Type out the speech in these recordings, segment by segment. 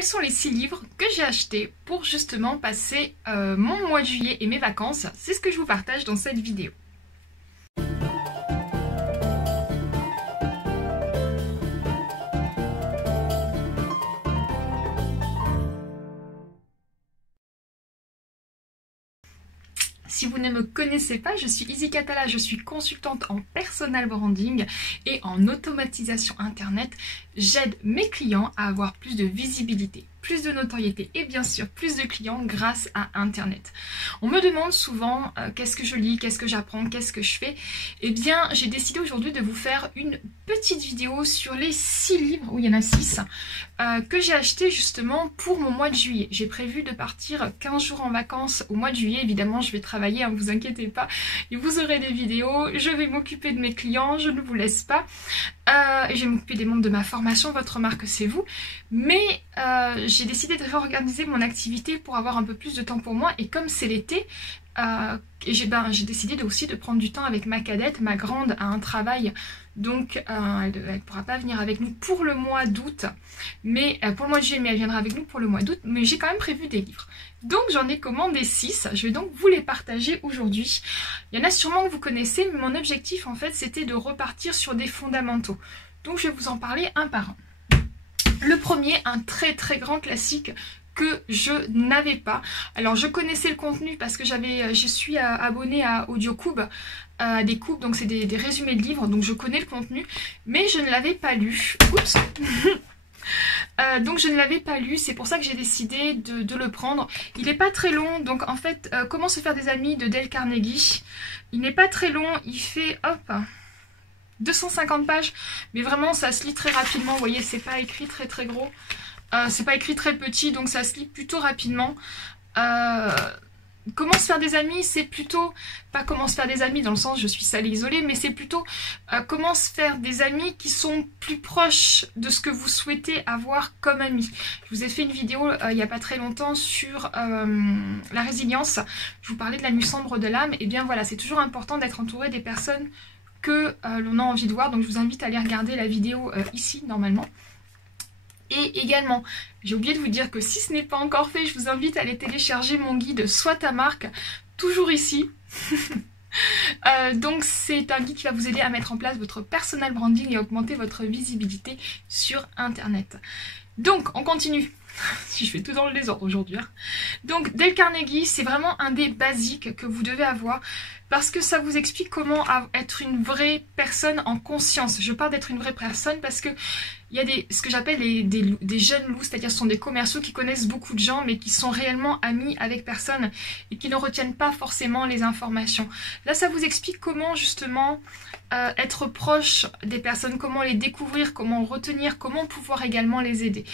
quels sont les 6 livres que j'ai achetés pour justement passer mon mois de juillet et mes vacances. C'est ce que je vous partage dans cette vidéo. Si vous ne me connaissez pas, je suis Izzy Catala, je suis consultante en personal branding et en automatisation internet. J'aide mes clients à avoir plus de visibilité, plus de notoriété et bien sûr plus de clients grâce à internet. On me demande souvent qu'est-ce que je lis, qu'est-ce que j'apprends, qu'est-ce que je fais. Eh bien j'ai décidé aujourd'hui de vous faire une petite vidéo sur les 6 livres, il y en a 6, que j'ai acheté justement pour mon mois de juillet. J'ai prévu de partir 15 jours en vacances au mois de juillet. Évidemment je vais travailler, ne vous inquiétez pas, et vous aurez des vidéos, je vais m'occuper de mes clients, je ne vous laisse pas. Et je vais m'occuper des membres de ma formation, votre marque c'est vous. Mais j'ai décidé de réorganiser mon activité pour avoir un peu plus de temps pour moi. Et comme c'est l'été, j'ai décidé aussi de prendre du temps avec ma cadette. Ma grande a un travail, donc elle ne pourra pas venir avec nous pour le mois d'août. Mais pour le mois de juillet, mais elle viendra avec nous pour le mois d'août. Mais j'ai quand même prévu des livres. Donc j'en ai commandé 6, je vais donc vous les partager aujourd'hui. Il y en a sûrement que vous connaissez, mais mon objectif en fait c'était de repartir sur des fondamentaux. Donc je vais vous en parler un par un. Le premier, un très grand classique que je n'avais pas. Alors je connaissais le contenu parce que je suis abonnée à AudioCube, à des coupes, donc c'est des résumés de livres, donc je connais le contenu, mais je ne l'avais pas lu. Oups. Donc je ne l'avais pas lu, c'est pour ça que j'ai décidé de le prendre. Il n'est pas très long, donc en fait, Comment se faire des amis de Dale Carnegie. Il n'est pas très long, il fait, hop, 250 pages, mais vraiment ça se lit très rapidement. Vous voyez, c'est pas écrit très gros, c'est pas écrit très petit, donc ça se lit plutôt rapidement. Comment se faire des amis, c'est plutôt, pas comment se faire des amis dans le sens je suis seule et isolée, mais c'est plutôt comment se faire des amis qui sont plus proches de ce que vous souhaitez avoir comme amis. Je vous ai fait une vidéo il n'y a pas très longtemps sur la résilience, je vous parlais de la nuit sombre de l'âme, et bien voilà, c'est toujours important d'être entouré des personnes que l'on a envie de voir, donc je vous invite à aller regarder la vidéo ici normalement. Et également, j'ai oublié de vous dire que si ce n'est pas encore fait, je vous invite à aller télécharger mon guide Sois ta marque, toujours ici. Donc c'est un guide qui va vous aider à mettre en place votre personal branding et à augmenter votre visibilité sur internet. Donc on continue. Si je fais tout dans le désordre aujourd'hui. Hein. Donc Dale Carnegie, c'est vraiment un des basiques que vous devez avoir parce que ça vous explique comment être une vraie personne en conscience. Je parle d'être une vraie personne parce que il y a ce que j'appelle des jeunes loups, c'est-à-dire ce sont des commerciaux qui connaissent beaucoup de gens mais qui sont réellement amis avec personne et qui ne retiennent pas forcément les informations. Là, ça vous explique comment justement être proche des personnes, comment les découvrir, comment retenir, comment pouvoir également les aider.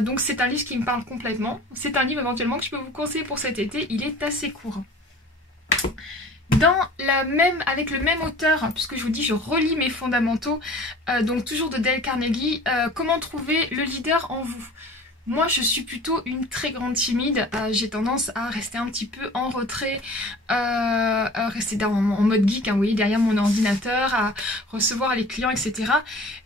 Donc c'est un livre qui me parle complètement. C'est un livre éventuellement que je peux vous conseiller pour cet été. Il est assez court. Avec le même auteur, puisque je vous dis je relis mes fondamentaux, donc toujours de Dale Carnegie, comment trouver le leader en vous. Moi je suis plutôt une très grande timide, j'ai tendance à rester un petit peu en retrait, rester en mode geek, hein, vous voyez, derrière mon ordinateur, à recevoir les clients, etc.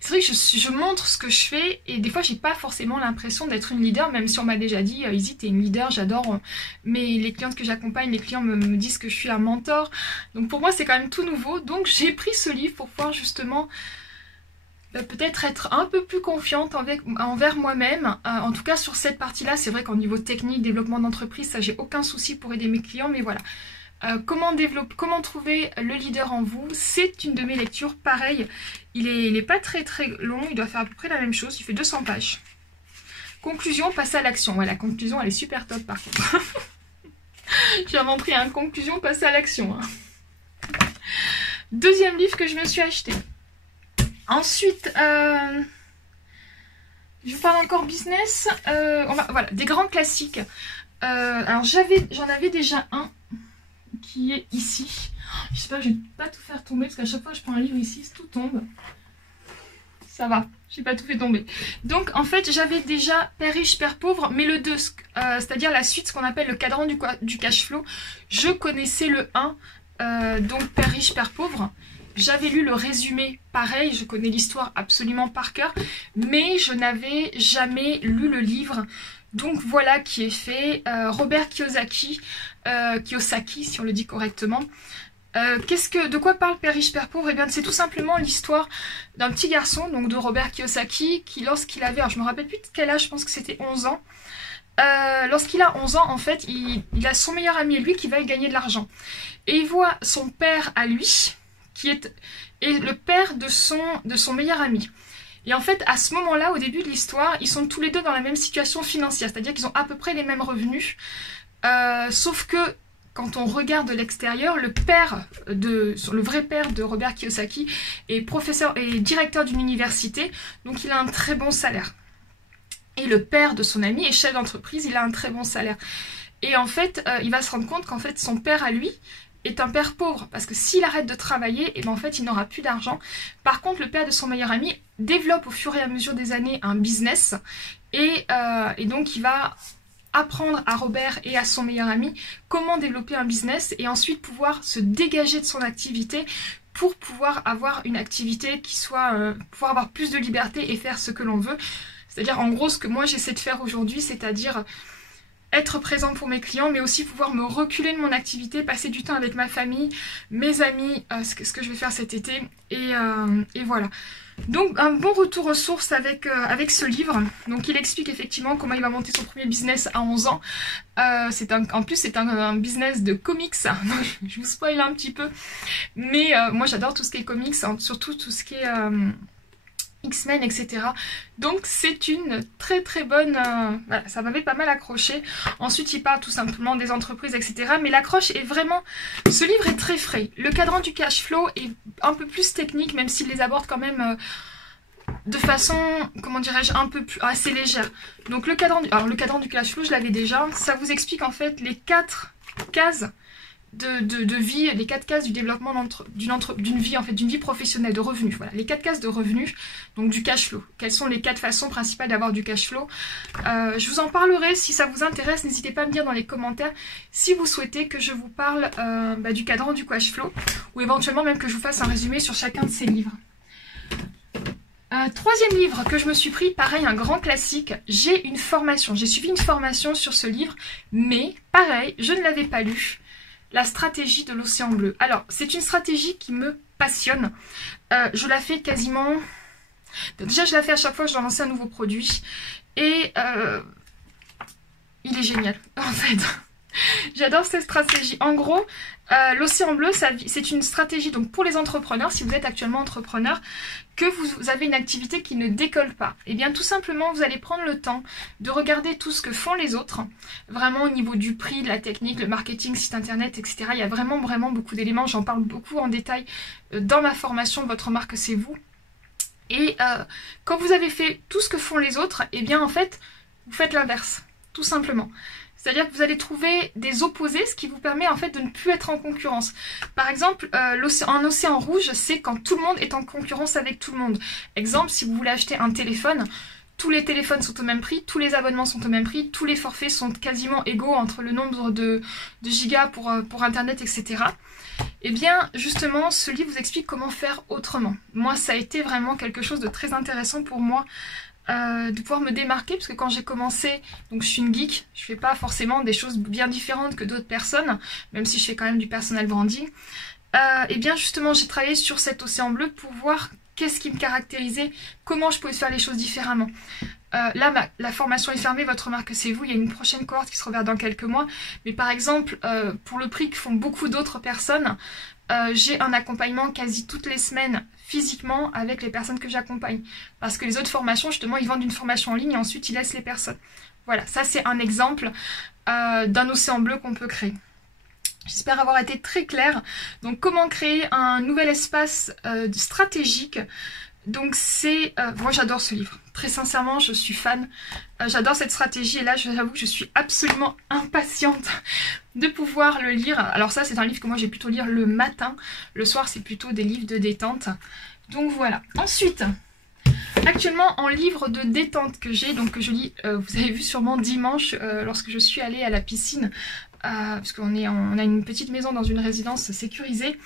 C'est vrai que je montre ce que je fais et des fois j'ai pas forcément l'impression d'être une leader, même si on m'a déjà dit Izzy t'es une leader, j'adore, mais les clientes que j'accompagne, les clients me disent que je suis un mentor, donc pour moi c'est quand même tout nouveau, donc j'ai pris ce livre pour pouvoir justement peut-être être un peu plus confiante envers moi-même, en tout cas sur cette partie-là. C'est vrai qu'en niveau technique, développement d'entreprise, ça j'ai aucun souci pour aider mes clients, mais voilà. Comment trouver le leader en vous, c'est une de mes lectures, pareil, il est pas très long, il doit faire à peu près la même chose, il fait 200 pages. Conclusion, passer à l'action. Ouais, la conclusion elle est super top par contre. J'ai inventé une conclusion, passer à l'action. Hein. Deuxième livre que je me suis acheté. Ensuite, je vous parle encore business. Voilà, des grands classiques. Alors j'en avais déjà un qui est ici. J'espère que je ne vais pas tout faire tomber parce qu'à chaque fois que je prends un livre ici, tout tombe. Ça va, j'ai pas tout fait tomber. Donc en fait, j'avais déjà Père riche, Père pauvre, mais le 2, c'est-à-dire la suite, ce qu'on appelle le cadran du cash flow. Je connaissais le 1, donc Père riche, Père pauvre. j'avais lu le résumé, pareil, je connais l'histoire absolument par cœur, mais je n'avais jamais lu le livre. Donc voilà qui est fait. Robert Kiyosaki, Kiyosaki si on le dit correctement. De quoi parle Père riche, Père pauvre? Eh bien c'est tout simplement l'histoire d'un petit garçon, donc de Robert Kiyosaki, qui lorsqu'il avait, alors je me rappelle plus de quel âge, je pense que c'était 11 ans, lorsqu'il a 11 ans, en fait, il a son meilleur ami, lui, qui va y gagner de l'argent. Et il voit son père à lui, et le père de son meilleur ami. Et en fait, à ce moment-là, au début de l'histoire, ils sont tous les deux dans la même situation financière, c'est-à-dire qu'ils ont à peu près les mêmes revenus, sauf que quand on regarde de l'extérieur, le vrai père de Robert Kiyosaki est professeur et directeur d'une université, donc il a un très bon salaire. Et le père de son ami est chef d'entreprise, il a un très bon salaire. Et en fait, il va se rendre compte qu'en fait, son père à lui est un père pauvre, parce que s'il arrête de travailler, et ben en fait, il n'aura plus d'argent. Par contre, le père de son meilleur ami développe au fur et à mesure des années un business, et donc il va apprendre à Robert et à son meilleur ami comment développer un business, et ensuite pouvoir se dégager de son activité pour pouvoir avoir une activité qui soit, pouvoir avoir plus de liberté et faire ce que l'on veut. C'est-à-dire, en gros, ce que moi j'essaie de faire aujourd'hui, c'est-à-dire être présent pour mes clients, mais aussi pouvoir me reculer de mon activité, passer du temps avec ma famille, mes amis, ce que je vais faire cet été, et voilà. Donc, un bon retour aux sources avec ce livre. Donc, il explique effectivement comment il va monter son premier business à 11 ans. En plus, c'est un business de comics. Je vous spoil un petit peu. Mais moi, j'adore tout ce qui est comics, hein, surtout tout ce qui est X-Men, etc. Donc c'est une très très bonne... voilà, ça m'avait pas mal accroché. Ensuite il parle tout simplement des entreprises, etc. Mais l'accroche est vraiment... Ce livre est très frais. Le cadran du cash flow est un peu plus technique, même s'il les aborde quand même de façon, comment dirais-je, un peu plus assez légère. Donc le cadran du cash flow, je l'avais déjà. Ça vous explique en fait les 4 cases de vie, les 4 cases du développement d'une vie, en fait, d'une vie professionnelle, de revenus. Voilà, les 4 cases de revenus, donc du cash flow. Quelles sont les 4 façons principales d'avoir du cash flow? Je vous en parlerai si ça vous intéresse. N'hésitez pas à me dire dans les commentaires si vous souhaitez que je vous parle du cadran du cash flow, ou éventuellement même que je vous fasse un résumé sur chacun de ces livres. Troisième livre que je me suis pris, pareil, un grand classique. J'ai suivi une formation sur ce livre, mais pareil, je ne l'avais pas lu. La stratégie de l'océan bleu. Alors, c'est une stratégie qui me passionne. Je la fais quasiment... Déjà, je la fais à chaque fois que je dois lancer un nouveau produit. Et il est génial, en fait. J'adore cette stratégie. En gros, l'océan bleu, c'est une stratégie donc pour les entrepreneurs, si vous êtes actuellement entrepreneur, que vous avez une activité qui ne décolle pas. Et bien tout simplement, vous allez prendre le temps de regarder tout ce que font les autres, vraiment au niveau du prix, de la technique, le marketing, site internet, etc. Il y a vraiment beaucoup d'éléments, j'en parle beaucoup en détail dans ma formation Votre marque c'est vous. Et quand vous avez fait tout ce que font les autres, et bien en fait, vous faites l'inverse, tout simplement. C'est-à-dire que vous allez trouver des opposés, ce qui vous permet en fait de ne plus être en concurrence. Par exemple, un océan rouge, c'est quand tout le monde est en concurrence avec tout le monde. Exemple, si vous voulez acheter un téléphone, tous les téléphones sont au même prix, tous les abonnements sont au même prix, tous les forfaits sont quasiment égaux entre le nombre de gigas pour Internet, etc. Et bien, justement, ce livre vous explique comment faire autrement. Moi, ça a été vraiment quelque chose de très intéressant pour moi, de pouvoir me démarquer, parce que quand j'ai commencé, donc je suis une geek, je fais pas forcément des choses bien différentes que d'autres personnes, même si je fais quand même du personal branding. Et bien justement, j'ai travaillé sur cet océan bleu pour voir qu'est-ce qui me caractérisait, comment je pouvais faire les choses différemment. Là, la formation est fermée, Votre marque c'est vous, il y a une prochaine cohorte qui se reverra dans quelques mois, mais par exemple, pour le prix que font beaucoup d'autres personnes, j'ai un accompagnement quasi toutes les semaines physiquement avec les personnes que j'accompagne. Parce que les autres formations, justement, ils vendent une formation en ligne et ensuite ils laissent les personnes. Voilà, ça c'est un exemple d'un océan bleu qu'on peut créer. J'espère avoir été très claire. Donc comment créer un nouvel espace stratégique. Donc c'est... moi j'adore ce livre. Très sincèrement, je suis fan. J'adore cette stratégie et là j'avoue que je suis absolument impatiente de pouvoir le lire. Alors ça c'est un livre que moi j'ai plutôt lire le matin. Le soir c'est plutôt des livres de détente. Donc voilà. Ensuite, actuellement en livre de détente que j'ai, donc que je lis, vous avez vu sûrement dimanche lorsque je suis allée à la piscine. Parce qu'on a une petite maison dans une résidence sécurisée.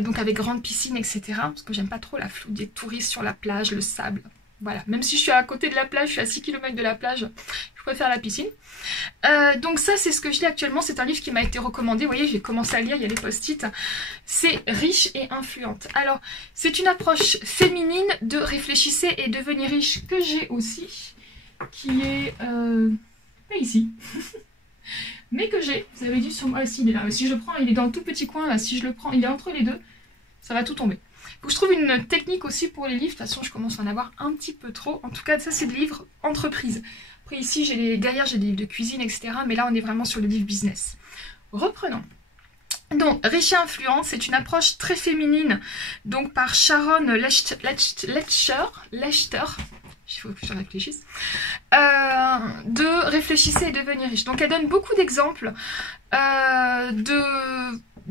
Donc avec grande piscine, etc. Parce que j'aime pas trop la floue des touristes sur la plage, le sable. Voilà, même si je suis à côté de la plage, je suis à 6 km de la plage, je préfère la piscine. Donc ça, c'est ce que je lis actuellement. C'est un livre qui m'a été recommandé. Vous voyez, j'ai commencé à lire, il y a les post-it. C'est Riche et influente. Alors, c'est une approche féminine de réfléchissez et devenez riche que j'ai aussi, qui est ici. Mais que j'ai, vous avez vu sur moi, si il est là. Si je le prends, il est dans le tout petit coin là. Si je le prends, il est entre les deux, ça va tout tomber. Faut que je trouve une technique aussi pour les livres. De toute façon, je commence à en avoir un petit peu trop. En tout cas, ça, c'est des livres entreprise. Après, ici, derrière, j'ai des livres de cuisine, etc. Mais là, on est vraiment sur le livre business. Reprenons. Donc, Riche et influente, c'est une approche très féminine. Donc, par Sharon Lechter. Il faut que je réfléchisse. De réfléchissez et devenir riche. Donc, elle donne beaucoup d'exemples de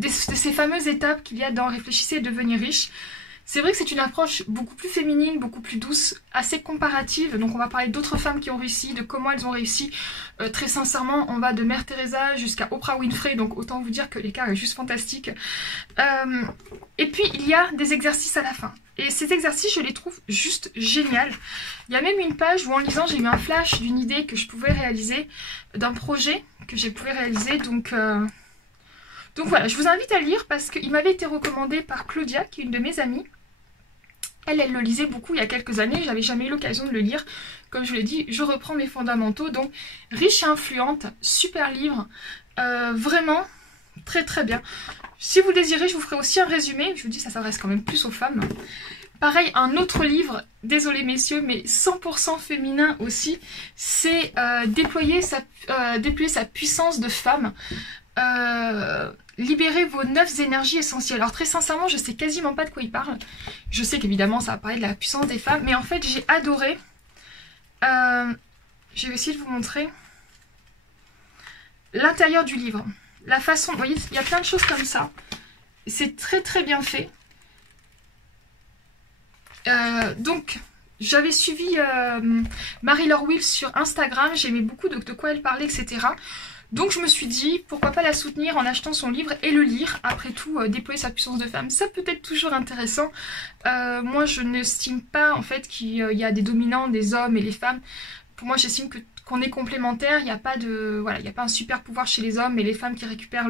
ces fameuses étapes qu'il y a dans réfléchissez et devenir riche. C'est vrai que c'est une approche beaucoup plus féminine, beaucoup plus douce, assez comparative. Donc on va parler d'autres femmes qui ont réussi, de comment elles ont réussi. Très sincèrement, on va de Mère Teresa jusqu'à Oprah Winfrey. Donc autant vous dire que l'écart est juste fantastique. Et puis il y a des exercices à la fin. Et ces exercices, je les trouve juste géniaux. Il y a même une page où en lisant, j'ai eu un flash d'une idée que je pouvais réaliser, d'un projet que j'ai pu réaliser. Donc voilà, je vous invite à lire parce qu'il m'avait été recommandé par Claudia, qui est une de mes amies. Elle le lisait beaucoup il y a quelques années, j'avais jamais eu l'occasion de le lire. Comme je vous l'ai dit, je reprends mes fondamentaux. Donc, Riche et influente, super livre, vraiment très très bien. Si vous le désirez, je vous ferai aussi un résumé. Je vous dis, ça s'adresse quand même plus aux femmes. Pareil, un autre livre, désolé messieurs, mais 100% féminin aussi, c'est déployer sa puissance de femme. Libérez vos 9 énergies essentielles. Alors très sincèrement, je sais quasiment pas de quoi il parle. Je sais qu'évidemment ça va parler de la puissance des femmes, mais en fait j'ai adoré. Je vais essayer de vous montrer l'intérieur du livre. La façon, vous voyez, il y a plein de choses comme ça. C'est très très bien fait. Donc j'avais suivi Marie-Laure Wills sur Instagram, j'aimais beaucoup de quoi elle parlait, etc. Donc je me suis dit, pourquoi pas la soutenir en achetant son livre et le lire. Après tout, déployer sa puissance de femme, ça peut être toujours intéressant. Moi, je n'estime pas en fait qu'il y a des dominants, des hommes et les femmes. Pour moi, j'estime qu'on est complémentaires. Il n'y a pas de, voilà, il n'y a pas un super pouvoir chez les hommes et les femmes qui récupèrent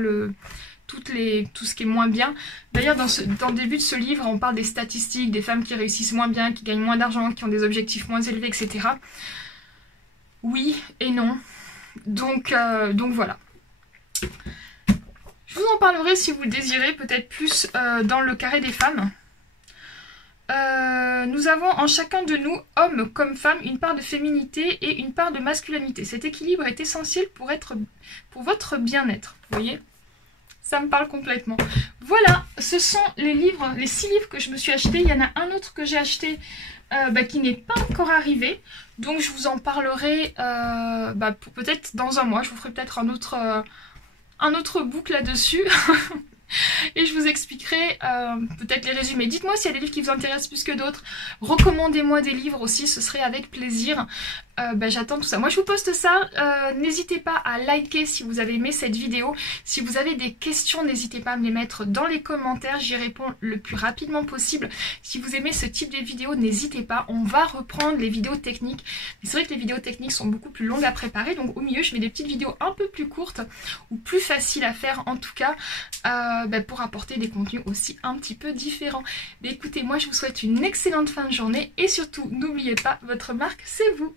tout ce qui est moins bien. D'ailleurs, dans le début de ce livre, on parle des statistiques, des femmes qui réussissent moins bien, qui gagnent moins d'argent, qui ont des objectifs moins élevés, etc. Oui et non. Donc voilà. Je vous en parlerai si vous le désirez, peut-être plus dans le carré des femmes. Nous avons en chacun de nous, hommes comme femmes, une part de féminité et une part de masculinité. Cet équilibre est essentiel pour votre bien-être. Vous voyez ? Ça me parle complètement. Voilà, ce sont les 6 livres que je me suis achetés. Il y en a un autre que j'ai acheté qui n'est pas encore arrivé. Donc je vous en parlerai peut-être dans un mois. Je vous ferai peut-être un autre book là-dessus. Et je vous expliquerai peut-être les résumés. Dites-moi s'il y a des livres qui vous intéressent plus que d'autres. Recommandez-moi des livres aussi, ce serait avec plaisir. J'attends tout ça. Moi je vous poste ça. N'hésitez pas à liker si vous avez aimé cette vidéo. Si vous avez des questions, n'hésitez pas à me les mettre dans les commentaires. J'y réponds le plus rapidement possible. Si vous aimez ce type de vidéo, n'hésitez pas. On va reprendre les vidéos techniques. Mais c'est vrai que les vidéos techniques sont beaucoup plus longues à préparer. Donc au milieu, je mets des petites vidéos un peu plus courtes ou plus faciles à faire en tout cas. Pour apporter des contenus aussi un petit peu différents. Mais écoutez, moi je vous souhaite une excellente fin de journée et surtout n'oubliez pas, votre marque c'est vous.